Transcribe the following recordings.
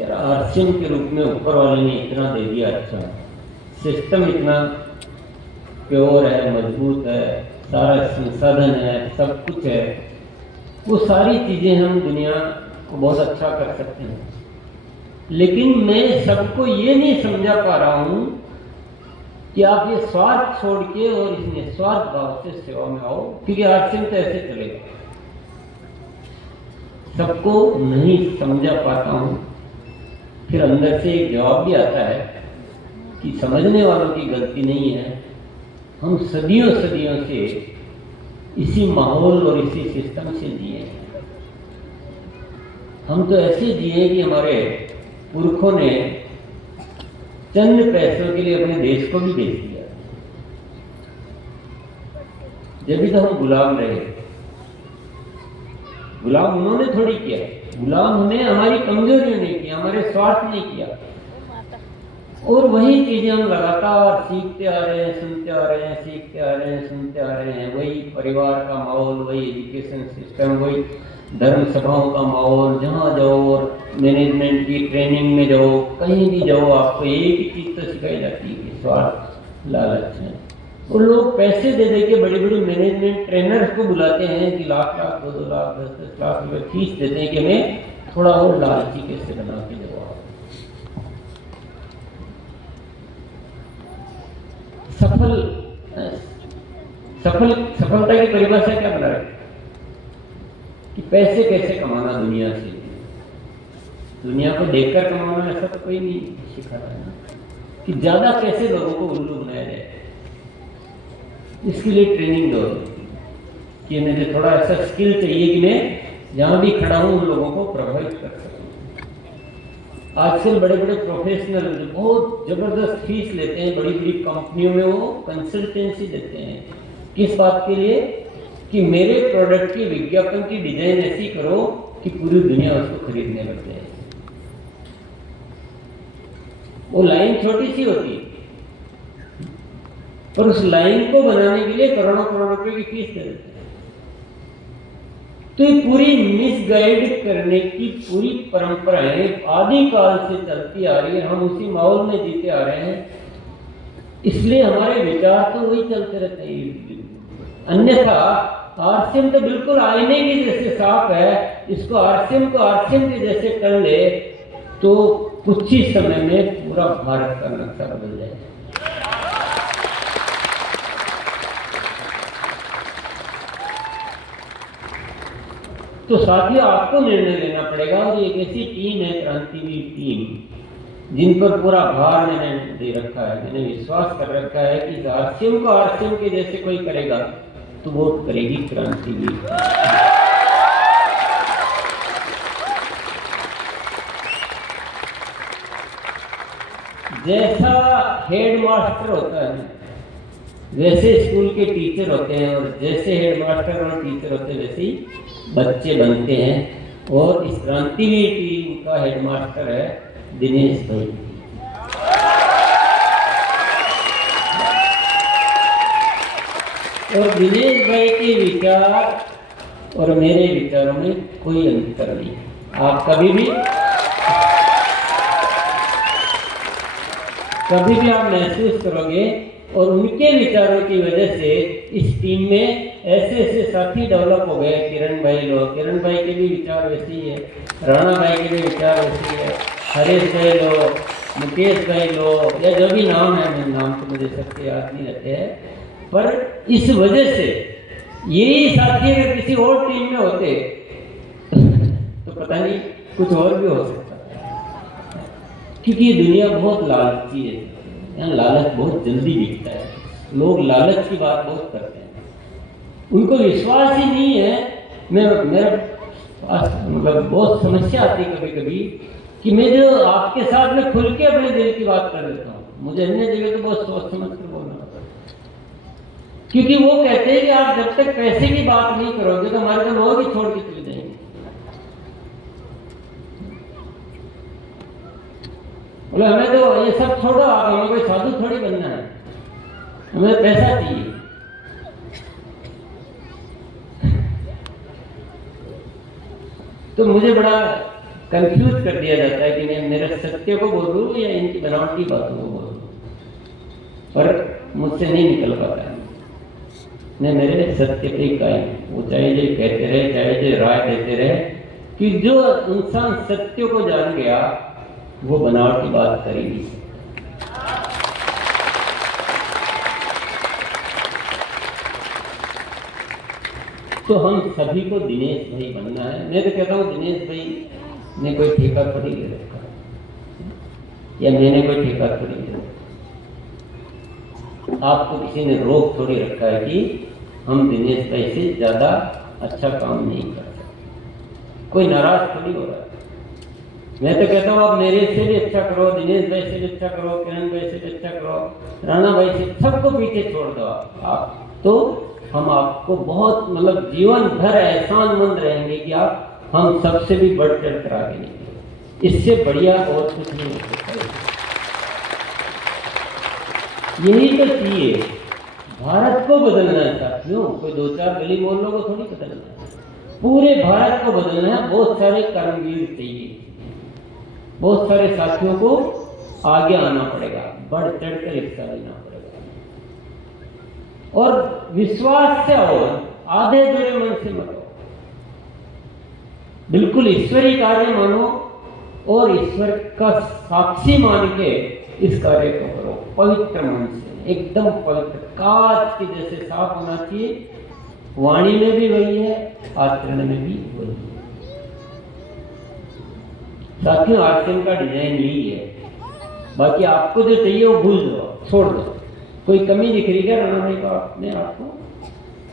यार आरसीएम के रूप में ऊपर वाले ने इतना दे दिया, अच्छा सिस्टम इतना प्योर है, मजबूत है, सारा संसाधन है, सब कुछ है, वो सारी चीजें हम दुनिया को बहुत अच्छा कर सकते हैं। लेकिन मैं सबको ये नहीं समझा पा रहा हूं कि आप ये स्वार्थ छोड़ के और इस निस्वार्थ भाव से सेवा में आओ, क्योंकि आरसीएम तो ऐसे चलेगा। सबको नहीं समझा पाता हूं, फिर अंदर से एक जवाब भी आता है कि समझने वालों की गलती नहीं है, हम सदियों सदियों से इसी माहौल और इसी सिस्टम से जिए हैं। हम तो ऐसे जिए कि हमारे पुरखों ने चंद पैसों के लिए अपने देश को भी बेच दिया, जब भी तो हम गुलाम रहे। गुलाम उन्होंने थोड़ी किया, गुलाम उन्हें हमारी कमजोरियों ने किया, हमारे स्वार्थ ने किया। और वही चीजें हम लगातार सीखते आ रहे हैं, सुनते आ रहे हैं, सीखते आ रहे हैं, सुनते आ रहे हैं। वही परिवार का माहौल, वही एजुकेशन सिस्टम, वही धर्म सभाओं का माहौल, जहाँ जाओ और मैनेजमेंट की ट्रेनिंग में जाओ, कहीं भी जाओ, आपको एक ही चीज तो सिखाई जाती है कि स्वार्थ, लालच है। और लोग पैसे दे दे के बड़ी बड़ी मैनेजमेंट ट्रेनर्स को बुलाते हैं कि लाख लाख, 2-2 लाख, 10-10 लाख रुपए फीस देते हैं कि हमें थोड़ा और लालची कैसे बना के दो। सफलता की परिभाषा क्या बना रहे कि पैसे कैसे कमाना दुनिया से, दुनिया को देखकर कमाना, ऐसा तो कोई नहीं सिखा रहा है कि ज्यादा कैसे लोगों को उल्लू बनाया जाए। इसके लिए ट्रेनिंग दो कि मुझे थोड़ा ऐसा स्किल चाहिए कि मैं जहां भी खड़ा हूं उन लोगों को प्रभावित कर सकूं। आजकल बड़े बड़े प्रोफेशनल बहुत जबरदस्त फीस लेते हैं, बड़ी बड़ी कंपनियों में वो कंसल्टेंसी देते हैं। किस बात के लिए? कि मेरे प्रोडक्ट की विज्ञापन की डिजाइन ऐसी करो कि पूरी दुनिया उसको खरीदने लग जाए। वो लाइन छोटी सी होती है, पर उस लाइन को बनाने के लिए करोड़ों करोड़ रुपए की फीस दे देते हैं। तो ये पूरी मिसगाइड करने की पूरी परंपराएं आदिकाल से चलती आ रही है। हम उसी माहौल में जीते आ रहे हैं, इसलिए हमारे विचार तो वही चलते रहते हैं। अन्यथा आरसीएम तो बिल्कुल आईने के जैसे साफ है, इसको आरसीएम को आरसीएम के जैसे कर ले तो कुछ ही समय में पूरा भारत का नक्शा बदल जाएगा। तो साथियों, आपको निर्णय लेना पड़ेगा। और एक ऐसी टीम है, क्रांतिवीर टीम, जिन पर पूरा भार मैंने दे रखा है, मैंने विश्वास कर रखा है कि आरसीएम को आरसीएम के जैसे कोई करेगा तो वो करेगी क्रांतिवीर। जैसा हेडमास्टर होता है वैसे स्कूल के टीचर होते हैं, और जैसे हेडमास्टर और टीचर होते हैं वैसे ही बच्चे बनते हैं। और इस क्रांतिवीर टीम का हेडमास्टर है दिनेश भाई। और दिनेश भाई के विचार और मेरे विचारों में कोई अंतर नहीं। आप कभी भी आप महसूस करोगे, और उनके विचारों की वजह से इस टीम में ऐसे ऐसे साथी डेवलप हो गए। किरण भाई के भी विचार वैसे ही है, राणा भाई के भी विचार वैसे ही है, हरेश भाई लो, मुकेश भाई लो, या जो भी नाम है, मेरे नाम तो मुझे सबसे याद नहीं रहते हैं। पर इस वजह से यही साथी अगर किसी और टीम में होते तो पता नहीं कुछ और भी हो सकता, क्योंकि ये दुनिया बहुत लालची है। यहाँ लालच बहुत जल्दी बिकता है, लोग लालच की बात बहुत करते हैं, उनको विश्वास ही नहीं है। मेरा मतलब बहुत समस्या आती है कभी कभी कि मैं जो आपके साथ में खुल के अपने दिल की बात कर लेता हूँ, मुझे अन्य जगह तो बहुत सोच समझ कर बोलना पड़ता है, क्योंकि वो कहते हैं कि आप जब तक पैसे की बात नहीं करोगे तो हमारे तो लोग ही छोड़ के चले जाएंगे। बोले हमें तो ये सब छोड़ो, आप हमें कोई साधु थोड़ी बनना है, हमें पैसा चाहिए। तो मुझे बड़ा कंफ्यूज कर दिया जाता है कि मैं मेरे सत्य को बोलूं या इनकी बनावटी बातों को बोलूं, पर मुझसे नहीं निकल पाता है। मैं मेरे सत्य पे कायम, वो चाहे जो कहते रहे, चाहे जो राय देते रहे, कि जो इंसान सत्य को जान गया वो बनावटी बात करेगी। तो हम सभी को दिनेश भाई बनना है। मैं तो कहता हूँ दिनेश भाई ने कोई ठेका थोड़ी ले रखा या मैंने कोई ठेका थोड़ी ले रखा, आपको किसी ने रोक थोड़ी रखा है कि हम दिनेश भाई से ज्यादा अच्छा काम नहीं कर सकते। कोई नाराज थोड़ी हो रहा है। मैं तो कहता हूँ आप मेरे से भी अच्छा करो, दिनेश भाई से भी अच्छा करो, किरण भाई से भी अच्छा करो, राणा भाई से, सबको पीछे छोड़ दो आप तो हम आपको बहुत मतलब जीवन भर एहसानमंद रहेंगे कि आप हम सबसे भी बढ़ चढ़ कर आगे निकले। इससे बढ़िया और कुछ नहीं हो सकता। यही तो चाहिए। भारत को बदलना है साथियों, कोई दो चार गली मोहल्लों को थोड़ी बदलना है, पूरे भारत को बदलना है। बहुत सारे कर्मवीर चाहिए, बहुत सारे साथियों को आगे आना पड़ेगा, बढ़ चढ़ कर हिस्सा लेना पड़ेगा और विश्वास से आओ, आधे जुड़े मन से मत आओ, बिल्कुल ईश्वरीय कार्य मानो और ईश्वर का साक्षी मान के इस कार्य को करो पवित्र मन से, एकदम पवित्र, कांच के जैसे साफ होना चाहिए। वाणी में भी वही है, आचरण में भी वही है। साथियों आचरण का डिजाइन यही है, बाकी आपको जो चाहिए वो भूल दो, छोड़ दो। कोई कमी दिख रही है राणा भाई को आपने, आपको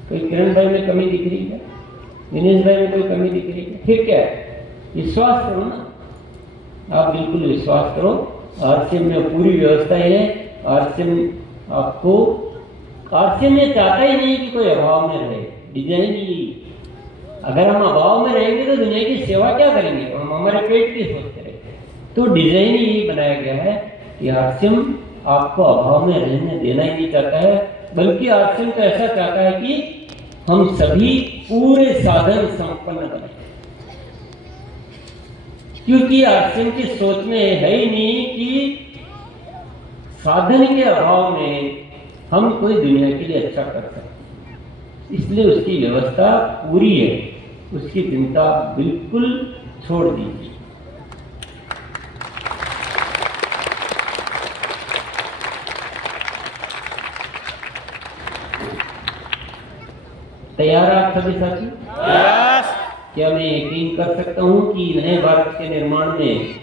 कोई किरण भाई में कमी दिख रही है, दिनेश भाई में कोई कमी दिख रही है, फिर क्या है, विश्वास करो ना, आप बिल्कुल विश्वास करो। आरसीएम में पूरी व्यवस्था है। आरसीएम आपको, आरसीएम में चाहता ही नहीं कि कोई अभाव में रहे, डिजाइन ही। अगर हम अभाव में रहेंगे तो दुनिया की सेवा क्या करेंगे, हम हमारे पेट की सोचते रहेंगे। तो डिजाइन ही बनाया गया है कि आरसीएम आपको अभाव में रहने देना ही नहीं चाहता है, बल्कि आरसीएम तो ऐसा चाहता है कि हम सभी पूरे साधन संपन्न बने। क्योंकि आरसीएम की सोच में है ही नहीं कि साधन के अभाव में हम कोई दुनिया के लिए अच्छा कर सकते, इसलिए उसकी व्यवस्था पूरी है, उसकी चिंता बिल्कुल छोड़ दीजिए। तैयार है आप सभी साथी? क्या मैं यकीन कर सकता हूं कि नए भारत के निर्माण में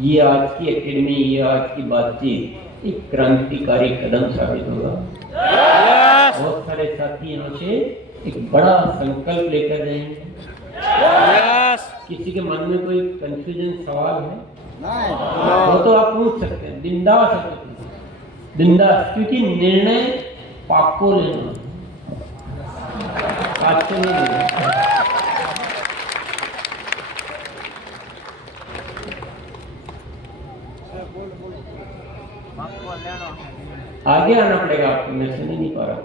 ये आज की एकेडमी, ये आज की बातचीत एक क्रांतिकारी कदम साबित होगा। बहुत सारे साथी यहाँ से एक बड़ा संकल्प लेकर जाएंगे। किसी के मन में कोई कंफ्यूजन सवाल है वो तो आप पूछ सकते हैं, बिंदास बिंदास, क्योंकि निर्णय पाको लेना, आज से नहीं लेना। आगे आना पड़ेगा आपको, मैं सुन नहीं पा रहा हूँ।